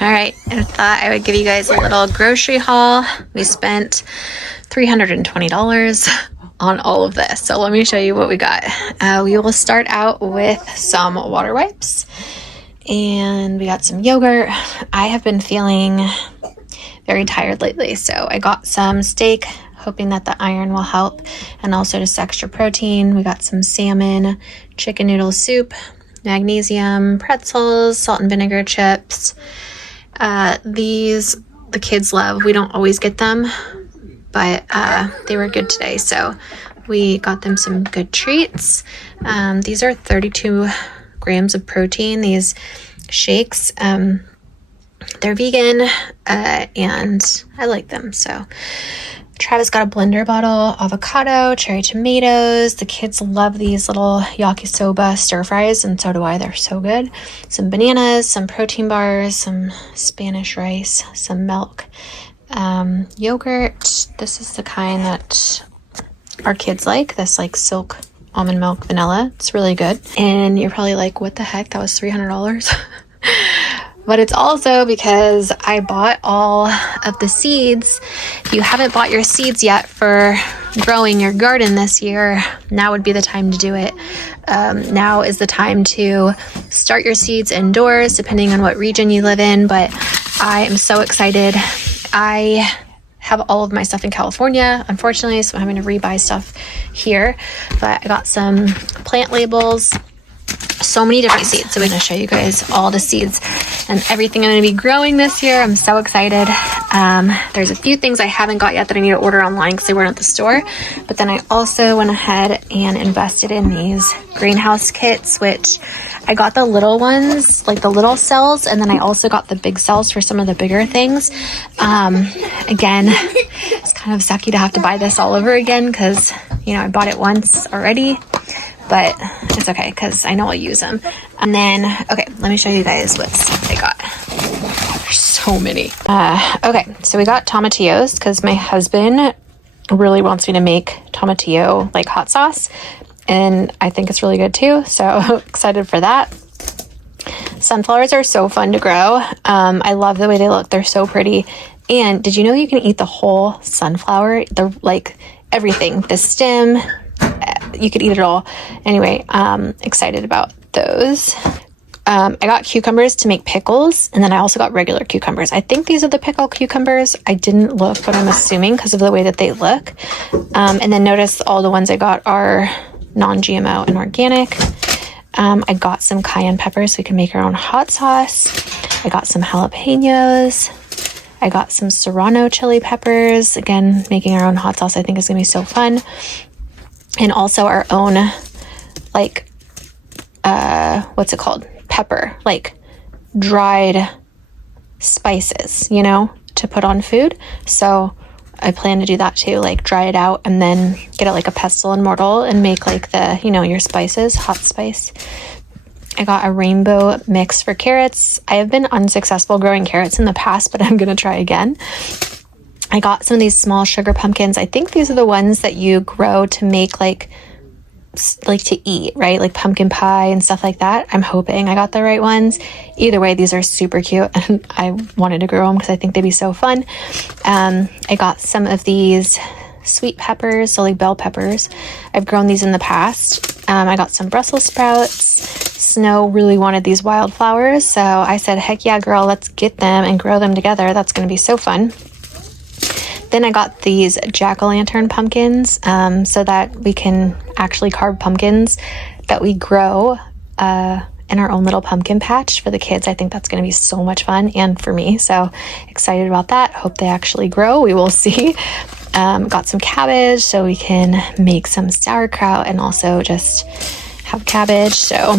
All right, I thought I would give you guys a little grocery haul. We spent $320 on all of this. So let me show you what we got. We will start out with some water wipes, and we got some yogurt. I have been feeling very tired lately, so I got some steak, hoping that the iron will help, and also just extra protein. We got some salmon, chicken noodle soup, magnesium, pretzels, salt and vinegar chips. These the kids love. We don't always get them, but they were good today, so we got them some good treats. These are 32 grams of protein, these shakes. They're vegan, and I like them. So Travis got a blender bottle, avocado, cherry tomatoes. The kids love these little yakisoba stir fries, and so do I. They're so good. Some bananas, some protein bars, some Spanish rice, some milk, yogurt. This is the kind that our kids like, this like silk almond milk vanilla. It's really good. And you're probably like, what the heck? That was $300? But it's also because I bought all of the seeds. If you haven't bought your seeds yet for growing your garden this year, now would be the time to do it. Now is the time to start your seeds indoors, depending on what region you live in. But I am so excited. I have all of my stuff in California, unfortunately, so I'm having to rebuy stuff here. But I got some plant labels, so many different seeds. So I'm going to show you guys all the seeds and everything I'm going to be growing this year. I'm so excited. There's a few things I haven't got yet that I need to order online because they weren't at the store. But then I also went ahead and invested in these greenhouse kits, which I got the little ones, like the little cells, and then I also got the big cells for some of the bigger things. Again, it's kind of sucky to have to buy this all over again because, you know, I bought it once already. But it's okay because I know I'll use them. And then, okay, let me show you guys what stuff I got. There's so many. Okay, so we got tomatillos because my husband really wants me to make tomatillo like hot sauce. And I think it's really good too. So excited for that. Sunflowers are so fun to grow. I love the way they look. They're so pretty. And did you know you can eat the whole sunflower? The like everything, the stem, you could eat it all. Anyway, excited about those. I got cucumbers to make pickles, and then I also got regular cucumbers. I think these are the pickle cucumbers. I didn't look, but I'm assuming because of the way that they look. And then notice all the ones I got are non-GMO and organic. I got some cayenne peppers so we can make our own hot sauce. I got some jalapenos. I got some serrano chili peppers. Again, making our own hot sauce I think is going to be so fun. And also our own, like, what's it called? Pepper, like dried spices, you know, to put on food. So I plan to do that too, like dry it out and then get it like a pestle and mortar and make like the, you know, your spices, hot spice. I got a rainbow mix for carrots. I have been unsuccessful growing carrots in the past, but I'm going to try again. I got some of these small sugar pumpkins. I think these are the ones that you grow to make like to eat, right? Like pumpkin pie and stuff like that. I'm hoping I got the right ones. Either way, these are super cute and I wanted to grow them because I think they'd be so fun. I got some of these sweet peppers, so like bell peppers. I've grown these in the past. I got some Brussels sprouts. Snow really wanted these wildflowers, so I said, heck yeah, girl, let's get them and grow them together. That's going to be so fun. Then I got these jack-o'-lantern pumpkins so that we can actually carve pumpkins that we grow in our own little pumpkin patch for the kids. I think that's going to be so much fun, and for me, so excited about that. Hope they actually grow. We will see. Got some cabbage so we can make some sauerkraut and also just have cabbage. So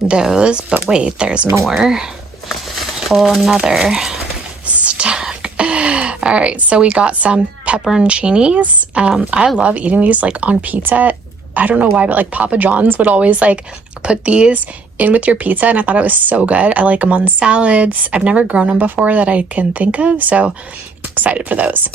those, but wait, there's more. Whole nother stack. All right, so we got some pepperoncinis. I love eating these like on pizza. I don't know why, but like Papa John's would always like put these in with your pizza, and I thought it was so good. I like them on salads. I've never grown them before that I can think of, so excited for those.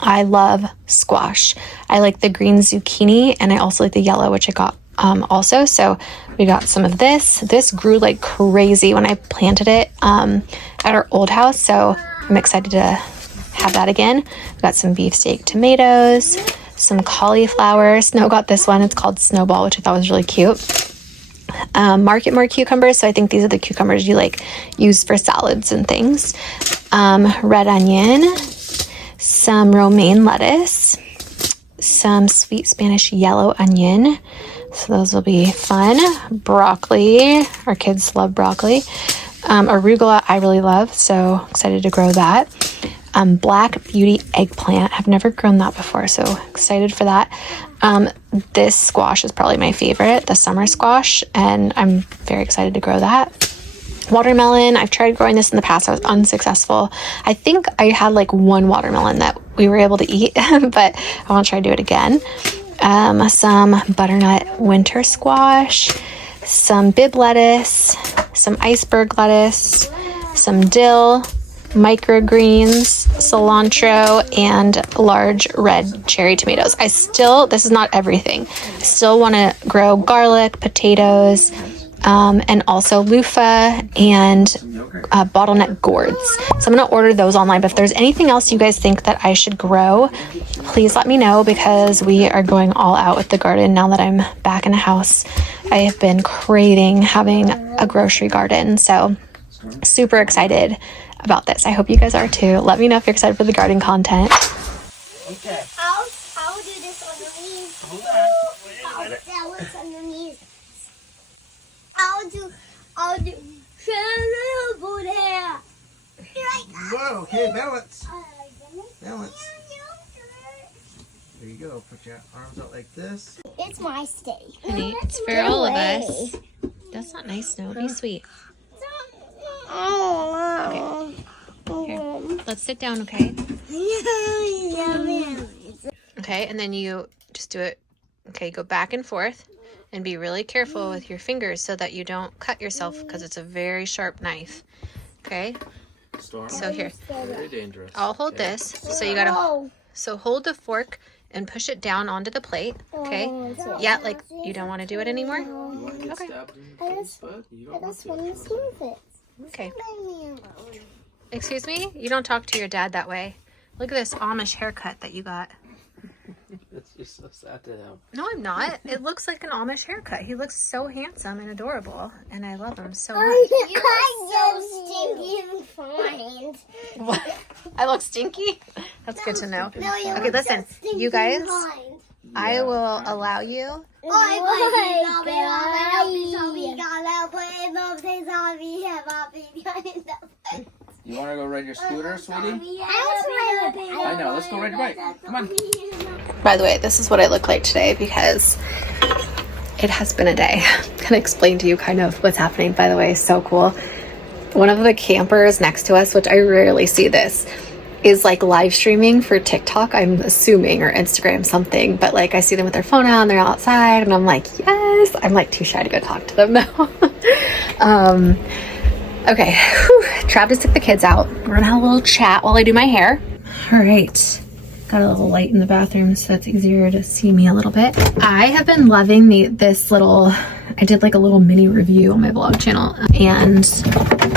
I love squash. I like the green zucchini, and I also like the yellow, which I got also. So we got some of this. This grew like crazy when I planted it at our old house. So I'm excited to have that again. We got some beefsteak tomatoes, some cauliflower. Snow got this one. It's called Snowball, which I thought was really cute. Market more cucumbers. So I think these are the cucumbers you like use for salads and things. Red onion, some romaine lettuce, some sweet Spanish yellow onion. So those will be fun. Broccoli. Our kids love broccoli. Arugula I really love, so excited to grow that. Black beauty eggplant. I've never grown that before, so excited for that. This squash is probably my favorite, the summer squash, and I'm very excited to grow that. Watermelon. I've tried growing this in the past. I was unsuccessful. I think I had like one watermelon that we were able to eat, but I want to try to do it again. Some butternut winter squash, some bib lettuce, some iceberg lettuce, some dill, microgreens, cilantro, and large red cherry tomatoes. This is not everything. I still want to grow garlic, potatoes, and also loofah and bottleneck gourds. So I'm going to order those online. But if there's anything else you guys think that I should grow, please let me know, because we are going all out with the garden now that I'm back in the house. I have been craving having a grocery garden. So super excited about this. I hope you guys are too. Let me know if you're excited for the garden content. Okay. I'll do this underneath. Hold on. I'll do this underneath. I'll do terrible hair. Whoa, okay, balance. Balance. There you go. Put your arms out like this. It's my stay. Honey, it's for all of us. That's not nice, Snow. Be sweet. Oh, Here, let's sit down, okay? Okay, and then you just do it. Okay, go back and forth and be really careful with your fingers so that you don't cut yourself, because it's a very sharp knife. Okay? Storm. So here, Very dangerous. I'll hold this. So you gotta, so hold the fork and push it down onto the plate. Okay? Yeah, like you don't want to do it anymore? You want to get Okay. stabbed in your face, bud? You don't want to. smooth it. Okay. Excuse me? You don't talk to your dad that way. Look at this Amish haircut that you got. It's just so sad to him. No, I'm not. It looks like an Amish haircut. He looks so handsome and adorable, and I love him so much. You are so stinky and fine. What? I look stinky? That's good to know. No, you Okay, look listen, so stinky you guys, and fine. I will allow you. You want to go ride your scooter, sweetie? I know. Let's go ride your bike. Come on. By the way, this is what I look like today because it has been a day. I'm gonna explain to you kind of what's happening. By the way, so cool. One of the campers next to us, which I rarely see this, is like live streaming for TikTok, I'm assuming, or Instagram, something. But like I see them with their phone out and they're outside, and I'm like, yes. I'm like too shy to go talk to them now. Okay, whew. Travis took the kids out. We're gonna have a little chat while I do my hair. All right, got a little light in the bathroom so it's easier to see me a little bit. I have been loving this little, I did like a little mini review on my vlog channel, and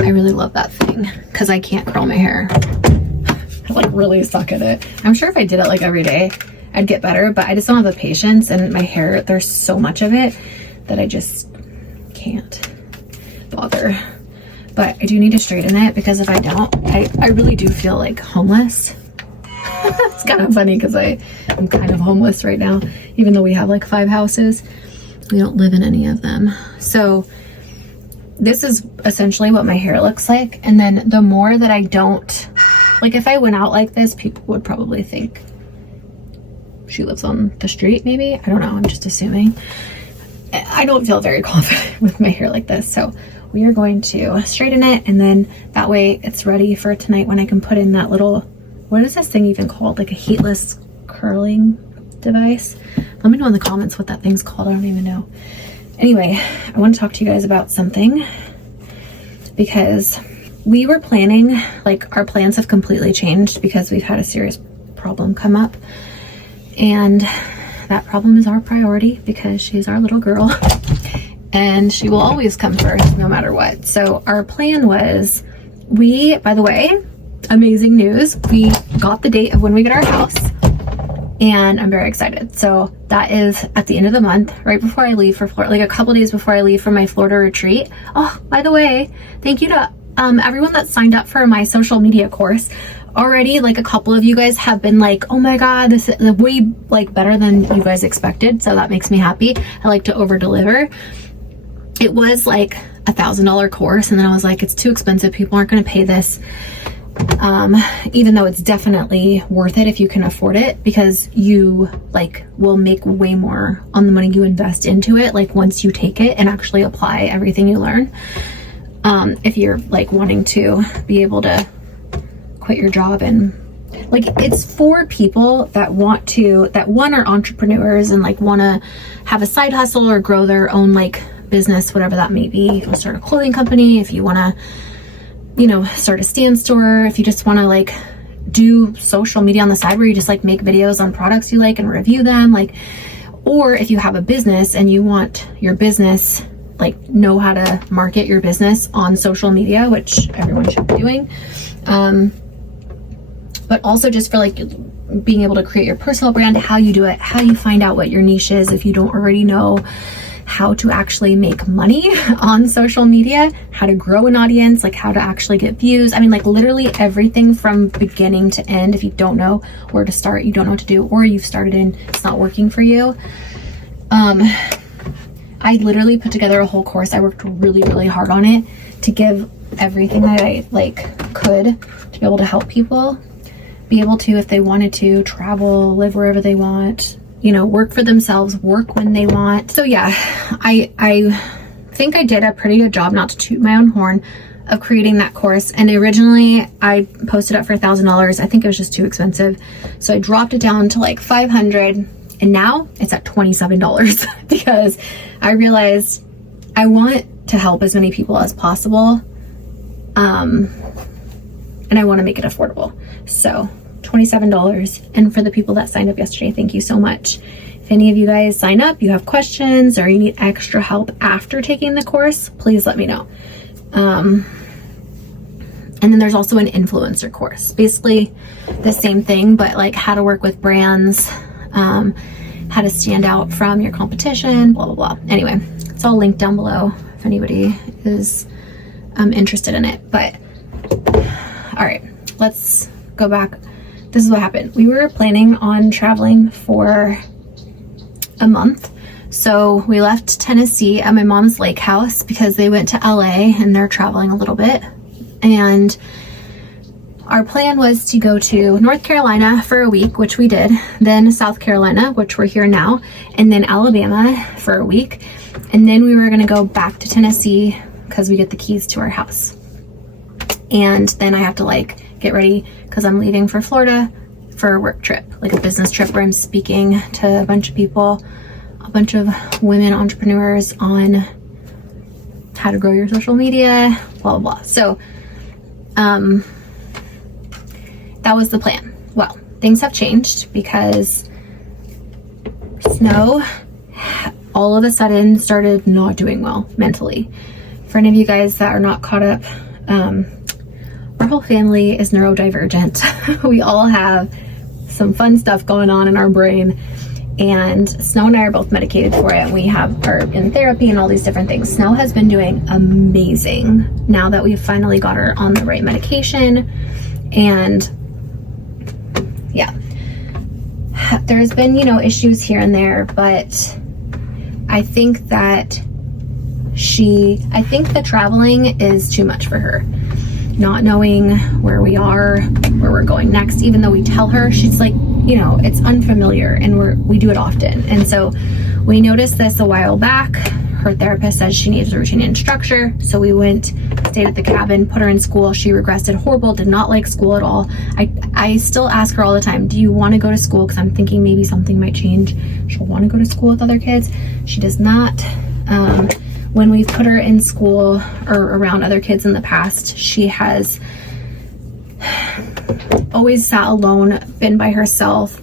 I really love that thing because I can't curl my hair. I like really suck at it. I'm sure if I did it like every day, I'd get better, but I just don't have the patience, and my hair, there's so much of it that I just can't bother. But I do need to straighten it, because if I don't, I really do feel like homeless. It's kind of funny because I'm kind of homeless right now, even though we have like 5 houses. We don't live in any of them. So this is essentially what my hair looks like. And then the more that I don't, like if I went out like this, people would probably think she lives on the street maybe. I don't know, I'm just assuming. I don't feel very confident with my hair like this. So we are going to straighten it, and then that way it's ready for tonight when I can put in that little, what is this thing even called? Like a heatless curling device? Let me know in the comments what that thing's called. I don't even know. Anyway, I want to talk to you guys about something, because we were planning, like our plans have completely changed because we've had a serious problem come up. And that problem is our priority because she's our little girl and she will always come first no matter what. So our plan was, by the way, amazing news, we got the date of when we get our house and I'm very excited. So that is at the end of the month, right before I leave for Florida, like a couple days before I leave for my Florida retreat. Oh, by the way, thank you to everyone that signed up for my social media course. Already, like a couple of you guys have been like, oh my god, this is way like better than you guys expected, so that makes me happy. I like to over deliver. It was like $1,000 course and then I was like, it's too expensive, people aren't going to pay this, even though it's definitely worth it if you can afford it, because you like will make way more on the money you invest into it, like once you take it and actually apply everything you learn. If you're like wanting to be able to quit your job, and like it's for people that want to, that one are entrepreneurs and like want to have a side hustle or grow their own like business, whatever that may be. If you start a clothing company, if you want to, you know, start a stand store, if you just want to like do social media on the side where you just like make videos on products you like and review them, like, or if you have a business and you want your business, like know how to market your business on social media, which everyone should be doing. But also just for like being able to create your personal brand, how you do it, how you find out what your niche is if you don't already know how to actually make money on social media, how to grow an audience, like how to actually get views. I mean, like literally everything from beginning to end. If you don't know where to start, you don't know what to do, or you've started and it's not working for you. I literally put together a whole course. I worked really, really hard on it to give everything that I like could to be able to help people be able to, if they wanted to, travel, live wherever they want, you know, work for themselves, work when they want. So yeah, I think I did a pretty good job, not to toot my own horn, of creating that course. And originally I posted it for $1,000. I think it was just too expensive. So I dropped it down to like $500 and now it's at $27 because I realized I want to help as many people as possible. And I want to make it affordable. So $27. And for the people that signed up yesterday, thank you so much. If any of you guys sign up, you have questions or you need extra help after taking the course, please let me know. And then there's also an influencer course, basically the same thing, but like how to work with brands, how to stand out from your competition, blah, blah, blah. Anyway, it's all linked down below if anybody is interested in it. But all right, let's go back. This is what happened. We were planning on traveling for a month. So we left Tennessee at my mom's lake house because they went to LA and they're traveling a little bit. And our plan was to go to North Carolina for a week, which we did, then South Carolina, which we're here now, and then Alabama for a week. And then we were gonna go back to Tennessee because we get the keys to our house. And then I have to like get ready because I'm leaving for Florida for a work trip, like a business trip where I'm speaking to a bunch of people, a bunch of women entrepreneurs on how to grow your social media, blah, blah, blah. So, that was the plan. Well, things have changed because Snow all of a sudden started not doing well mentally. For any of you guys that are not caught up, our whole family is neurodivergent. We all have some fun stuff going on in our brain, and Snow and I are both medicated for it. We are in therapy and all these different things. Snow has been doing amazing now that we've finally got her on the right medication. And yeah, there's been, you know, issues here and there, but I think that the traveling is too much for her. Not knowing where we are, where we're going next, even though we tell her, she's like, you know, it's unfamiliar and we do it often. And so we noticed this a while back. Her therapist says she needs a routine and structure. So we went, stayed at the cabin, put her in school. She regressed horrible, did not like school at all. I still ask her all the time, do you want to go to school? Because I'm thinking maybe something might change. She'll want to go to school with other kids. She does not. When we've put her in school or around other kids in the past, she has always sat alone, been by herself,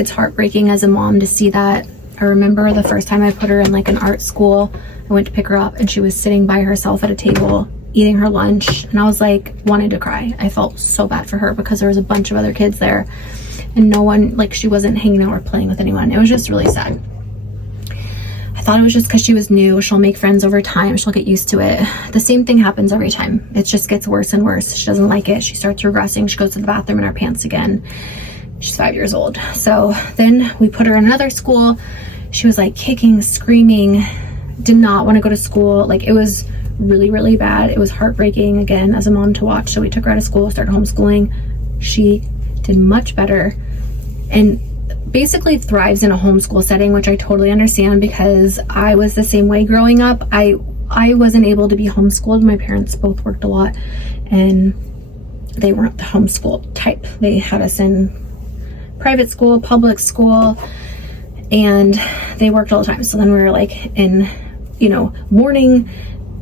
it's heartbreaking as a mom to see that. I remember the first time I put her in like an art school, I went to pick her up and she was sitting by herself at a table eating her lunch, and I was like, wanted to cry. I felt so bad for her because there was a bunch of other kids there and no one, like, she wasn't hanging out or playing with anyone. It was just really sad. I thought it was just because she was new. She'll make friends over time. She'll get used to it. The same thing happens every time. It just gets worse and worse. She doesn't like it. She starts regressing. She goes to the bathroom in her pants again. She's 5 years old. So then we put her in another school. She was like kicking, screaming, did not want to go to school. Like, it was really, really bad. It was heartbreaking, again, as a mom to watch. So we took her out of school, started homeschooling. She did much better and basically thrives in a homeschool setting, which I totally understand because I was the same way growing up. I wasn't able to be homeschooled. My parents both worked a lot and they weren't the homeschool type. They had us in private school, public school, and they worked all the time. So then we were like in, you know, morning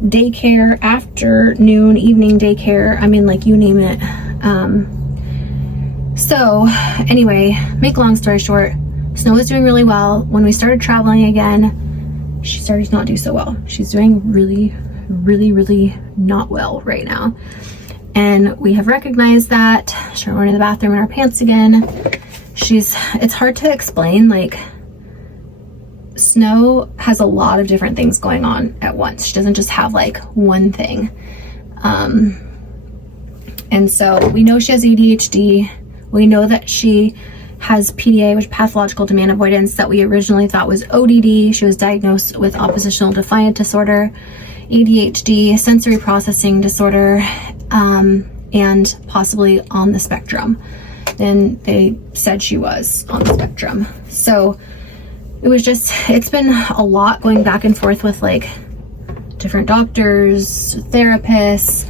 daycare, afternoon, evening daycare. I mean, like, you name it. So anyway, make a long story short, Snow was doing really well. When we started traveling again, she started to not do so well. She's doing really, really, really not well right now. And we have recognized that. She's going to the bathroom in her pants again. It's hard to explain, like, Snow has a lot of different things going on at once. She doesn't just have like one thing. And so we know she has ADHD. We know that she has PDA, which pathological demand avoidance, that we originally thought was ODD. She was diagnosed with oppositional defiant disorder, ADHD, sensory processing disorder, and possibly on the spectrum. Then they said she was on the spectrum. So it's been a lot going back and forth with like different doctors, therapists,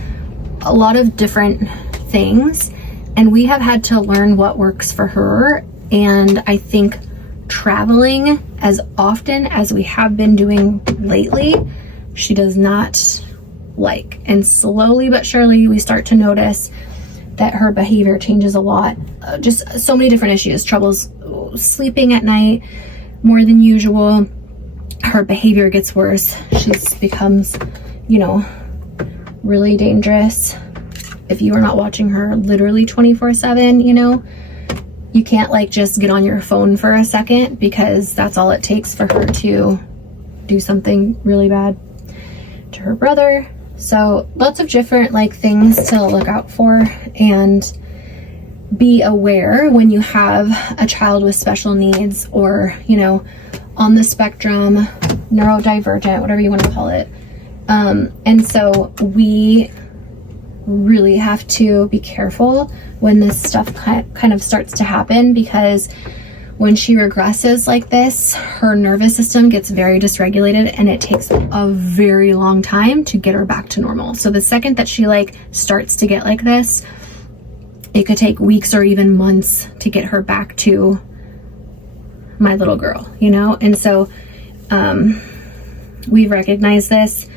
a lot of different things. And we have had to learn what works for her. And I think traveling as often as we have been doing lately, she does not like. And slowly but surely we start to notice that her behavior changes a lot. Just so many different issues, troubles sleeping at night more than usual. Her behavior gets worse. She becomes, you know, really dangerous. If you are not watching her literally 24/7, you know, you can't like just get on your phone for a second, because that's all it takes for her to do something really bad to her brother. So lots of different like things to look out for and be aware when you have a child with special needs, or, you know, on the spectrum, neurodivergent, whatever you want to call it. And so we really have to be careful when this stuff kind of starts to happen, because when she regresses like this, her nervous system gets very dysregulated and it takes a very long time to get her back to normal. So the second that she like starts to get like this, it could take weeks or even months to get her back to my little girl, you know? And so we recognized this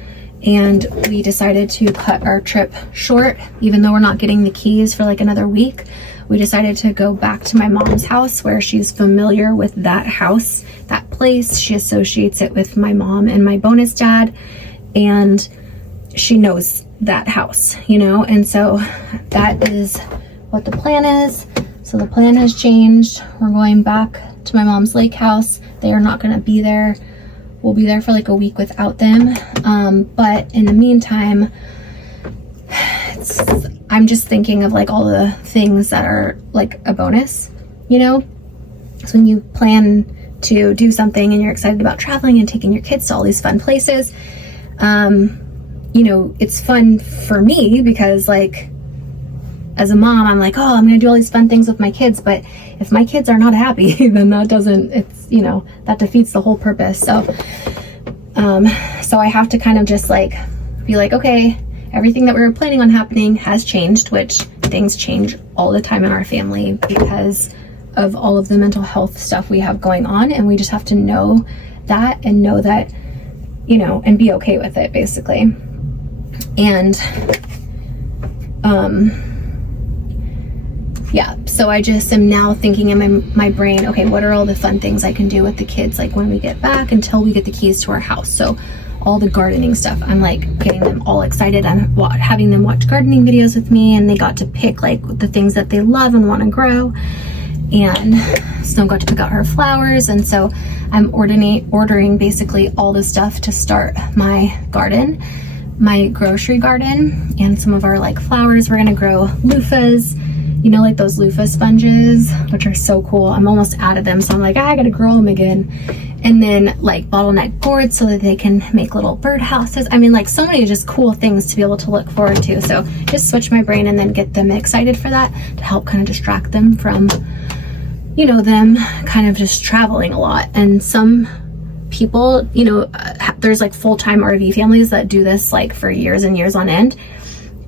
and we decided to cut our trip short. Even though we're not getting the keys for like another week, we decided to go back to my mom's house, where she's familiar with that house, that place. She associates it with my mom and my bonus dad, and she knows that house, you know? And so that is what the plan is. So the plan has changed. We're going back to my mom's lake house. They are not going to be there. We'll be there for like a week without them. But in the meantime, I'm just thinking of like all the things that are like a bonus, you know? So when you plan to do something and you're excited about traveling and taking your kids to all these fun places, you know, it's fun for me because like, as a mom, I'm like, oh, I'm going to do all these fun things with my kids. But if my kids are not happy, then it's, you know, that defeats the whole purpose. So, so I have to kind of just like be like, okay, everything that we were planning on happening has changed, which things change all the time in our family because of all of the mental health stuff we have going on. And we just have to know that, you know, and be okay with it basically. And, yeah, So I just am now thinking in my brain, okay, what are all the fun things I can do with the kids, like when we get back until we get the keys to our house. So all the gardening stuff, I'm like getting them all excited and having them watch gardening videos with me, and they got to pick like the things that they love and want to grow. And Snow got to pick out her flowers, and so I'm ordering basically all the stuff to start my garden, my grocery garden, and some of our like flowers. We're gonna grow loofahs, you know, like those loofah sponges, which are so cool. I'm almost out of them, so I'm like, I gotta grow them again. And then like bottleneck boards so that they can make little bird houses. I mean, like so many just cool things to be able to look forward to. So just switch my brain and then get them excited for that to help kind of distract them from, you know, them kind of just traveling a lot. And some people, you know, there's like full-time RV families that do this like for years and years on end.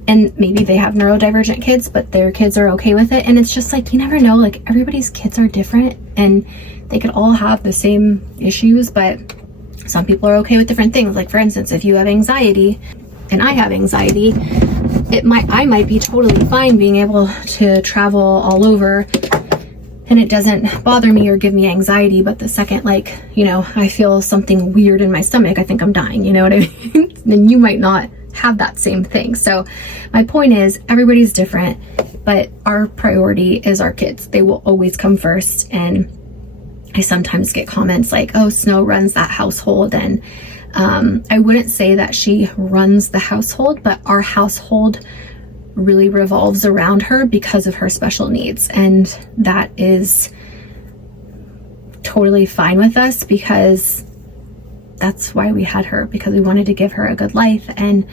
And maybe they have neurodivergent kids, but their kids are okay with it. And it's just like, you never know, like everybody's kids are different and they could all have the same issues, but some people are okay with different things. Like for instance, if you have anxiety and I have anxiety, I might be totally fine being able to travel all over and it doesn't bother me or give me anxiety. But the second, like, you know, I feel something weird in my stomach, I think I'm dying, you know what I mean? Then you might not have that same thing. So my point is, everybody's different, but our priority is our kids. They will always come first. And I sometimes get comments like, oh, Snow runs that household. And I wouldn't say that she runs the household, but our household really revolves around her because of her special needs. And that is totally fine with us, because that's why we had her, because we wanted to give her a good life. And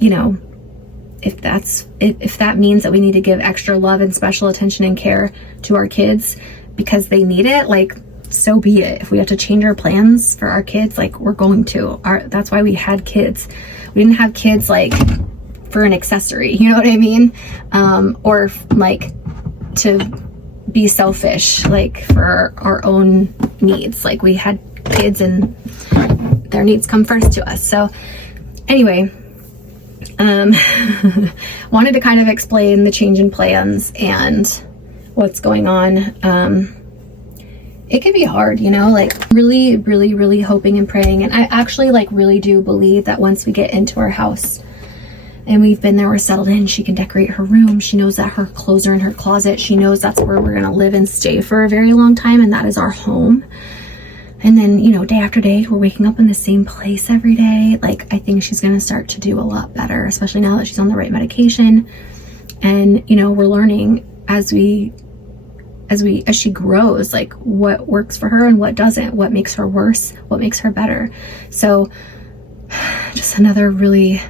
you know, if that means that we need to give extra love and special attention and care to our kids because they need it, like, so be it. If we have to change our plans for our kids, like, we're going to. That's why we had kids. We didn't have kids like for an accessory, you know what I mean? Or like to be selfish, like for our own needs. Like, we had kids and their needs come first to us. So anyway, wanted to kind of explain the change in plans and what's going on. It can be hard, you know, like really, really, really hoping and praying. And I actually like really do believe that once we get into our house and we've been there, we're settled in, she can decorate her room. She knows that her clothes are in her closet. She knows that's where we're going to live and stay for a very long time. And that is our home. And then, you know, day after day, we're waking up in the same place every day. Like, I think she's going to start to do a lot better, especially now that she's on the right medication. And, you know, we're learning as she grows, like what works for her and what doesn't, what makes her worse, what makes her better. So just another really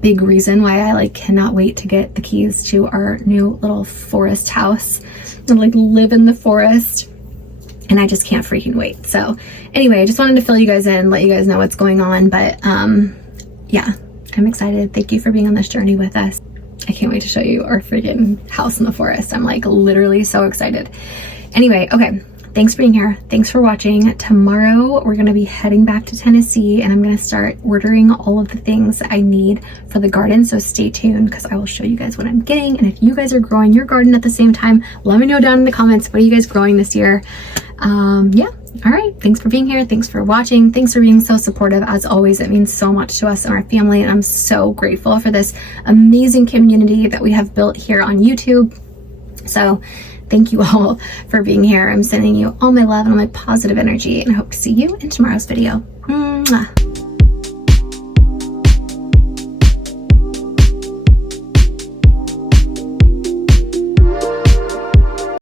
big reason why I like cannot wait to get the keys to our new little forest house and like live in the forest. And I just can't freaking wait. So anyway, I just wanted to fill you guys in, let you guys know what's going on. But yeah, I'm excited. Thank you for being on this journey with us. I can't wait to show you our freaking house in the forest. I'm like literally so excited. Anyway, okay. Thanks for being here. Thanks for watching. Tomorrow, we're going to be heading back to Tennessee and I'm going to start ordering all of the things that I need for the garden. So stay tuned because I will show you guys what I'm getting. And if you guys are growing your garden at the same time, let me know down in the comments. What are you guys growing this year? Yeah. All right. Thanks for being here. Thanks for watching. Thanks for being so supportive. As always, it means so much to us and our family. And I'm so grateful for this amazing community that we have built here on YouTube. So thank you all for being here. I'm sending you all my love and all my positive energy, and I hope to see you in tomorrow's video. Mwah.